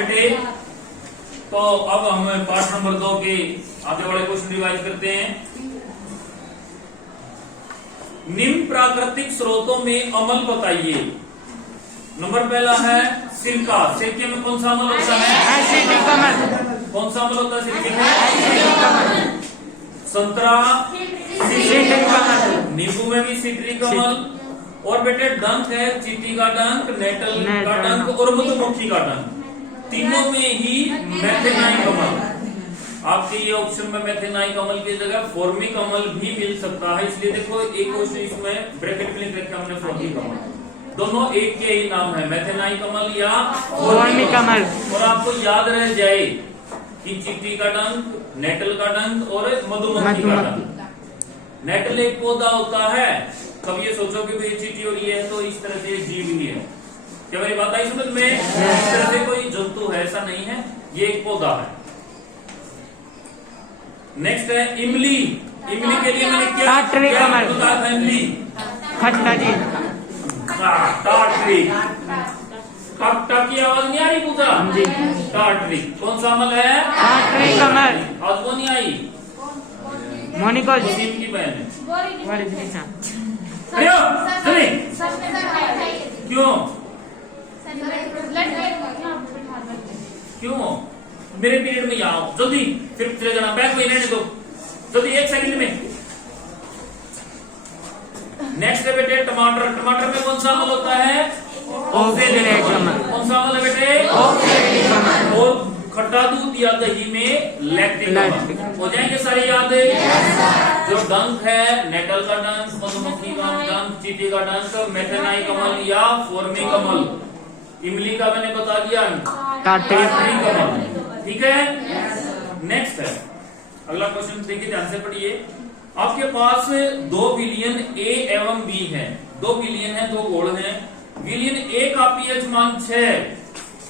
बेटे, तो अब हम पाठ नंबर 2 के आगे वाले क्वेश्चन रिवाइज करते हैं। निम्न प्राकृतिक स्रोतों में अम्ल बताइए। नंबर पहला है सिरका। सिरके में कौन सा अम्ल होता है? एसिटिक अम्ल। कौन सा अम्ल होता है सिरके में? संतरा सिट्रिक अम्ल। नींबू में भी सिट्रिक अम्ल। और बेटे डंक है, चींटी का डंक, नेटल का डंक और मधुमक्खी का डंक। तीनों में ही मेथेनाइक अम्ल। आपके ये ऑप्शन में मेथेनाइक अम्ल की जगह फॉर्मिक अम्ल भी मिल सकता है, इसलिए देखो एक क्वेश्चन इसमें ब्रैकेट में लिख रखा हमने फॉर्मिक अम्ल। दोनों एक के ही नाम है, मेथेनाइक अम्ल या फॉर्मिक अम्ल। और आपको याद रह जाए कि चींटी का डंक, नेटल का डंक और मधुमक्खी का डंक। नेटल एक पौधा होता है। कब ये सोचो कि भाई चींटी और ये है तो इस तरह से जीव ही है, क्या मेरी बात आई समझ में? इस तरह से कोई जंतु है ऐसा नहीं है, ये एक पौधा है। नेक्स्ट है इमली। इमली के लिए मैंने क्या बताया था? इमली खट्टा जी। टाटरी। खट्टा की आवाज नहीं आ रही पूछा? जी। टाटरी कौन सा अम्ल है? टाटरिक अम्ल। आज वो नहीं आई? मोनिकोल जी। वसीम की बहन है। सर क्यों क्यों मेरे पीरियड में आओ जल्दी, फिर चले जाना, बैग में रहने दो जल्दी, 1 सेकंड में। नेक्स्ट है बेटे टमाटर। टमाटर में कौन सा अम्ल होता है? ऑक्सैलेटिक अम्ल। कौन सा अम्ल है बेटे? ऑक्सैलेटिक अम्ल। और खट्टा दूध या दही में लैक्टिक अम्ल। हो जाएंगे सारी याद? जो डंक है, नेटल का डंक, मधुमक्खी का डंक, चींटी का डंक, मेथेनाइक अम्ल या फॉर्मिक अम्ल। इमली का मैंने बता दिया, टाटरिक अम्ल। ठीक है। नेक्स्ट है अगला क्वेश्चन, देखिए ध्यान से पढ़िए। आपके पास 2 विलियन ए एवं बी है। 2 विलियन है, 2 गोल है। विलियन ए का पीएच मान 6,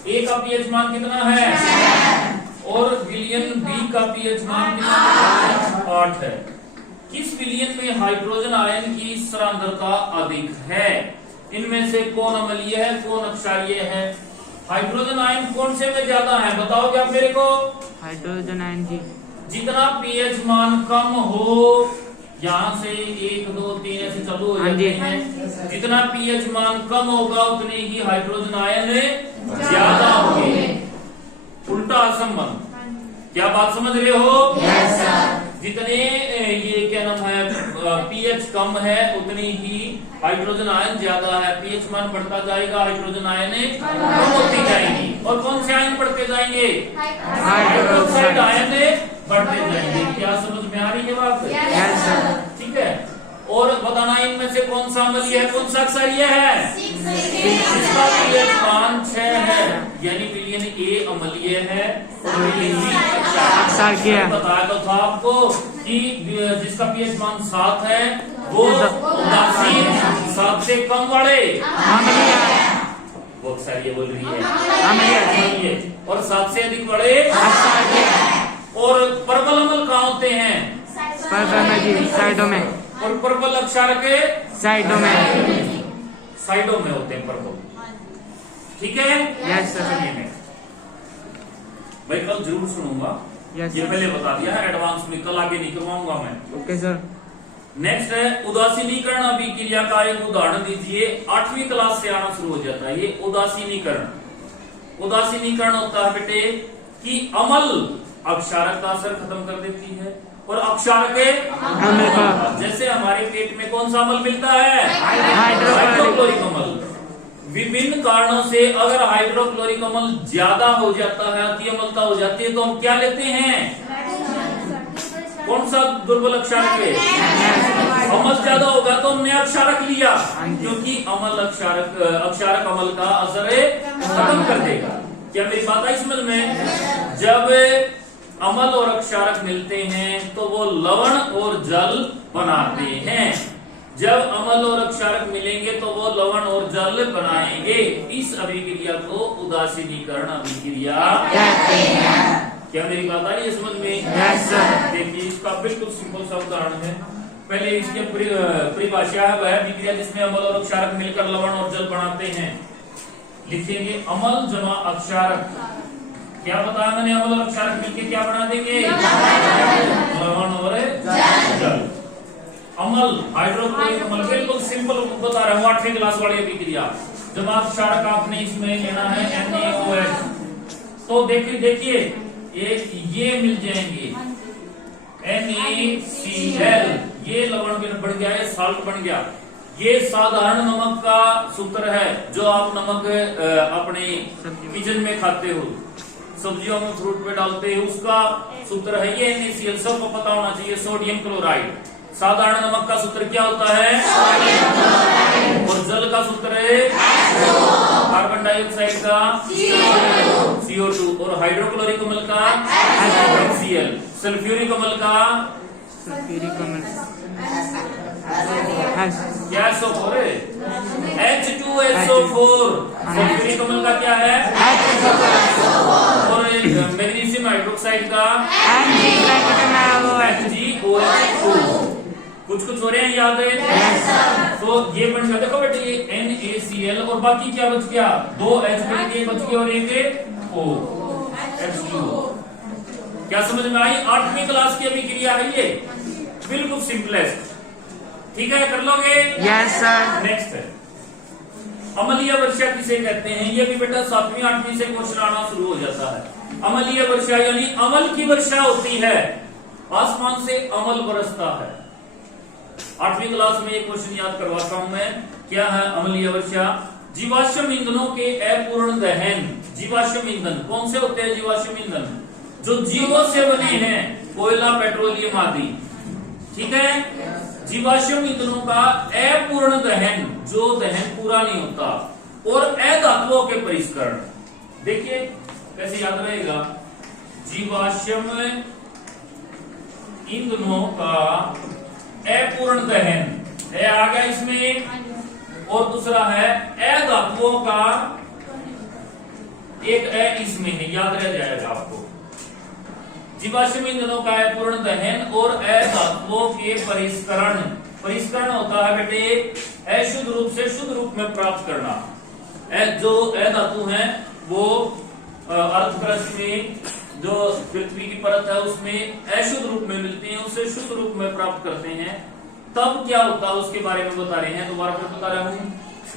ए का पीएच मान कितना है? और विलियन बी का पीएच मान कितना है? 8 है। किस विलियन में हाइड्रोजन आयन की सांद्रता अधिक है? इनमें से कौन अम्लीय है, कौन अक्षारीय है? हाइड्रोजन आयन कौन से में ज्यादा है, बताओगे आप मेरे को? हाइड्रोजन आयन जी। जितना पीएच मान कम हो, यहाँ से 1 2 3 ऐसे चालू हो जाते हैं। जितना पीएच मान कम होगा उतने ही हाइड्रोजन आयन ज्यादा होंगे। उल्टा असंबंध, क्या बात समझ रहे हो? जितने ये क्या नाम है पीएच कम है उतनी ही हाइड्रोजन आयन ज्यादा है। पीएच मान बढ़ता जाएगा, हाइड्रोजन आयन कम होती जाएंगी। और कौन से आयन बढ़ते जाएंगे? हाइड्रोक्साइड आयन बढ़ते जाएंगे। क्या समझ में आ रही है बात? ठीक है। और बताना इनमें से कौन सा अम्लीय है, कौन सा अक्षारीय है? जिसका पीएच मान 6 है, यानी विलियन ए अम्लीय है और विलियन बी अक्षारीय है। बताया तो था आपको कि जिसका पीएच मान 7 है वो उदासीन, 7 से कम वाले वो अक्षारीय बोल रही है, और 7 से अधिक वाले अक्षारीय। और प्रबल अम्ल कहाँ होते हैं? साइडों में। और प्रबल अक्षारक साइडों में। साइडों में होते हैं प्रबल। ठीक है। Yes sir. भाई कल जरूर सुनूंगा, ये पहले बता दिया है एडवांस में, कल आगे नहीं करवाऊंगा मैं। Okay sir. नेक्स्ट है उदासीनीकरण अभिक्रिया का एक उदाहरण दीजिए। 8वीं क्लास से आना शुरू हो जाता है ये उदासीनीकरण। उदासीनीकरण होता है बेटे कि अम्ल अक्षारक का असर खत्म कर देती है और अक्षारक जैसे हमारे पेट में कौन सा अम्ल मिलता है? हाइड्रोक्लोरिक अम्ल। विभिन्न कारणों से अगर हाइड्रोक्लोरिक अम्ल ज्यादा हो जाता है, अति अम्लता हो जाती है, तो हम क्या लेते हैं? कौन सा दुर्बल अक्षारक है? अम्ल ज्यादा होगा तो हमने अक्षारक लिया, क्योंकि अम्ल अक्षारक अम्ल का असर खत्म कर देगा। क्या मेरी बात आई समझ में? जब अम्ल और अक्षारक मिलते हैं तो वो लवण और जल बनाते हैं। जब अम्ल और अक्षारक मिलेंगे तो वो लवण और जल बनाएंगे। इस अभिक्रिया को उदासीनीकरण अभिक्रिया कहते हैं। क्या मेरी बात आ रही है समझ में? देखिए इसका बिल्कुल सिंपल सा उदाहरण है। पहले इसकी परिभाषा है वह अभिक्रिया जिसमें अम्ल और अक्षारक मिलकर लवण और जल बनाते हैं। लिखेंगे अम्ल जमा अक्षारक क्या बताया मैंने, अम्ल और क्षारक मिलके क्या बना देंगे, लवण और जल। अम्ल हाइड्रोक्लोरिक अम्ल बिल्कुल सिंपल बता रहा हूँ, 8वीं क्लास वाली अभिक्रिया। जब आप क्षारक आपने इसमें लेना है NaOH, तो देखिए ये मिल जाएंगे NaCl, ये लवण बन गया, ये साल्ट बन गया। ये साधारण नमक का सूत्र है जो आप नमक अपने किचन में खाते हो, सब्जियों में फ्रूट में डालते हो, उसका सूत्र है ये NaCl। सबको पता होना चाहिए। सोडियम क्लोराइड साधारण नमक का सूत्र क्या होता है, और जल का सूत्र है कार्बन डाइऑक्साइड का CO2, और हाइड्रोक्लोरिक अम्ल का HCl, सल्फ्यूरिक अम्ल का सल्फ्यूरिक अम्ल क्या SO4 है, H2SO4। सल्फ्यूरिक अम्ल का क्या है, और मैग्नीशियम हाइड्रोक्साइड का MgOH2। कुछ हो रहे हैं याद है, तो ये बन गया। देखो बेटे ये NaCl, और बाकी क्या बच गया, 2 H बच गए और एक O H2O। क्या समझ में आई? 8वीं क्लास की अभिक्रिया है ये, बिल्कुल सिंपलेस्ट। ठीक है, कर लोगे? Yes sir. नेक्स्ट है अम्लीय वर्षा किसे कहते हैं। ये भी बेटा 7वीं 8वीं से क्वेश्चन आना शुरू हो जाता है। अम्लीय वर्षा यानी अमल की वर्षा होती है, आसमान से अमल बरसता है। 8वीं क्लास में एक क्वेश्चन याद करवाता हूं मैं, क्या है अम्लीय वर्षा। जीवाश्म ईंधनों के अपूर्ण दहन। जीवाश्म ईंधन कौन से होते हैं, जीवाश्म ईंधन जो जीवों से बने हैं, कोयला, पेट्रोलियम आदि। ठीक है, जीवाश्म ईंधनों का अपूर्ण दहन, जो दहन पूरा नहीं होता, और अधातुओं के परिष्करण। देखिए कैसे याद रहेगा, जीवाश्म ईंधनों का अपूर्ण दहन है आ गया इसमें, और दूसरा है अधातुओं का एक इसमें है, याद रह जाएगा आपको। जीवाश्म ईंधनों का अपूर्ण दहन और अधातुओं के परिष्करण। परिष्करण होता है बेटे अशुद्ध रूप से शुद्ध रूप में प्राप्त करना। जो अधातु हैं वो अर्थ क्रस्ट में, जो पृथ्वी की परत है उसमें अशुद्ध रूप में मिलते हैं, उसे शुद्ध रूप में प्राप्त करते हैं। तब क्या होता है उसके बारे में बता रहे हैं, दोबारा फिर बता रहा हूं।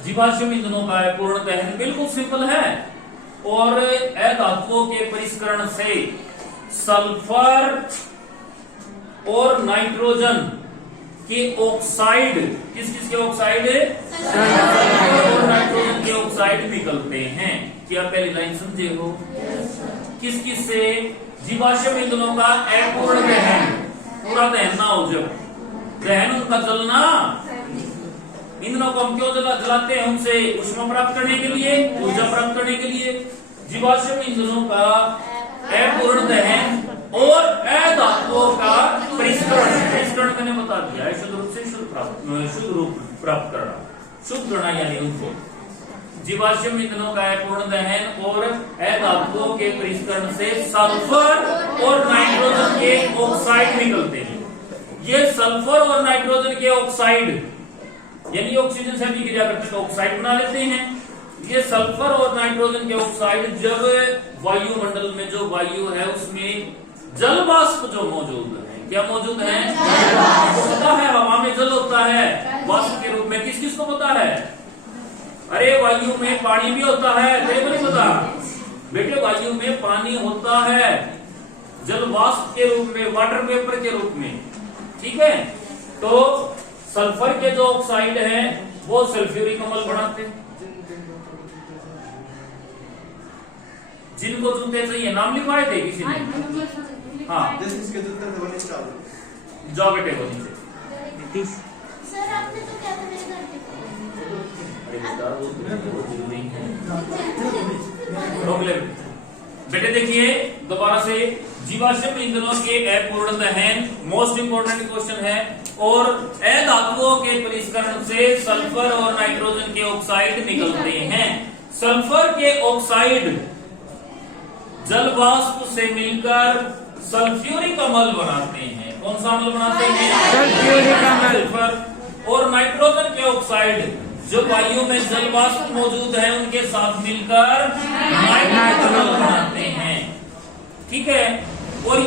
जीवाश्म ईंधनों का अपूर्ण दहन बिल्कुल सिंपल है, और अधातुओं के परिष्करण से सल्फर और नाइट्रोजन के ऑक्साइड, किस के ऑक्साइड, सल्फर और नाइट्रोजन के ऑक्साइड निकलते हैं। क्या पहली लाइन समझे हो? किस से, जीवाश्म ईंधनों का अपूर्ण दहन, पूरा दहन ना हो, जब दहन उनका जलना, ईंधनों को हम क्यों जलाते हैं, उनसे ऊष्मा प्राप्त करने के लिए, ऊर्जा प्राप्त करने के लिए। जीवाश्म ईंधनों का अपूर्ण दहन और अधातुओं का परिष्करण। परिष्करण मैंने बता दिया है, शुद्ध रूप से शुद्ध रूप प्राप्त करना, शुद्ध करना यानी उनको। जीवाश्म ईंधनों का अपूर्ण दहन और अधातुओं के परिष्करण से सल्फर और नाइट्रोजन के ऑक्साइड निकलते हैं। ये सल्फर और नाइट्रोजन के ऑक्साइड यानी ऑक्सीजन से अभिक्रिया करते तो ऑक्साइड बना लेते हैं। ये सल्फर और नाइट्रोजन के ऑक्साइड जब वायुमंडल में, जो वायु है उसमें जल वाष्प जो मौजूद है, क्या मौजूद है, पता है हवा में जल होता है वाष्प के रूप में। किस को पता है? अरे वायु में पानी भी होता है, तेरे को नहीं पता बेटे? वायु में पानी होता है जल वाष्प के रूप में, वाटर वेपर के रूप में। ठीक है, तो सल्फर के जो ऑक्साइड है वो सल्फ्यूरिक अम्ल बनाते हैं। जिनको जूते चाहिए नाम लिखवाए थे किसी ने? हाँ, जाओ बेटे वो नीचे। सर आपने तो क्या करेगा? रोक ले बेटे। देखिए दोबारा से, जीवाश्म ईंधनों के अपूर्ण दहन मोस्ट इंपोर्टेंट क्वेश्चन है, और अधातुओं के परिष्करण से सल्फर और नाइट्रोजन के ऑक्साइड निकलते हैं। सल्फर के ऑक्साइड जल वाष्प से मिलकर सल्फ्यूरिक अम्ल बनाते हैं। कौन सा अम्ल बनाते हैं? सल्फ्यूरिक अम्ल। सल्फर और नाइट्रोजन के ऑक्साइड जो वायु में जल वाष्प मौजूद है उनके साथ मिलकर नाइट्रोजन अम्ल बनाते हैं।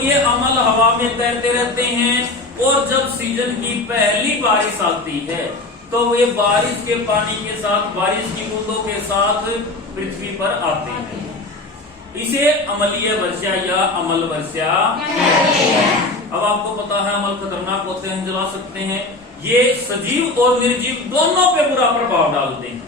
ये अमल हवा में तैरते रहते हैं और जब सीजन की पहली बारिश आती है तो वे बारिश के पानी के साथ, बारिश की बूंदों के साथ पृथ्वी पर आते हैं। इसे अमलीय वर्षा या अमल वर्षा। अब आपको पता है अमल खतरनाक होते हैं, जला सकते हैं। ये सजीव और निर्जीव दोनों पे बुरा प्रभाव डालते हैं।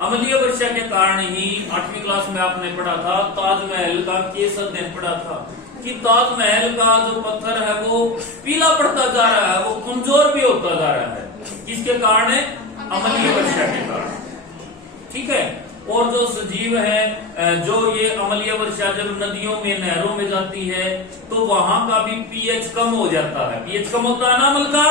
अमलीय वर्षा के कारण ही 8वीं क्लास में आपने पढ़ा था, ताजमहल का केस अध्ययन पढ़ा था कि ताजमहल का जो पत्थर है वो पीला पड़ता जा रहा है, वो कमजोर भी होता जा रहा है। किसके कारण? अमलीय वर्षा के कारण। ठीक है। और जो सजीव है, जो ये अमलीय वर्षा जब नदियों में, नहरों में जाती है तो वहां का भी पीएच कम हो जाता है। पीएच कम होता है ना अमल का।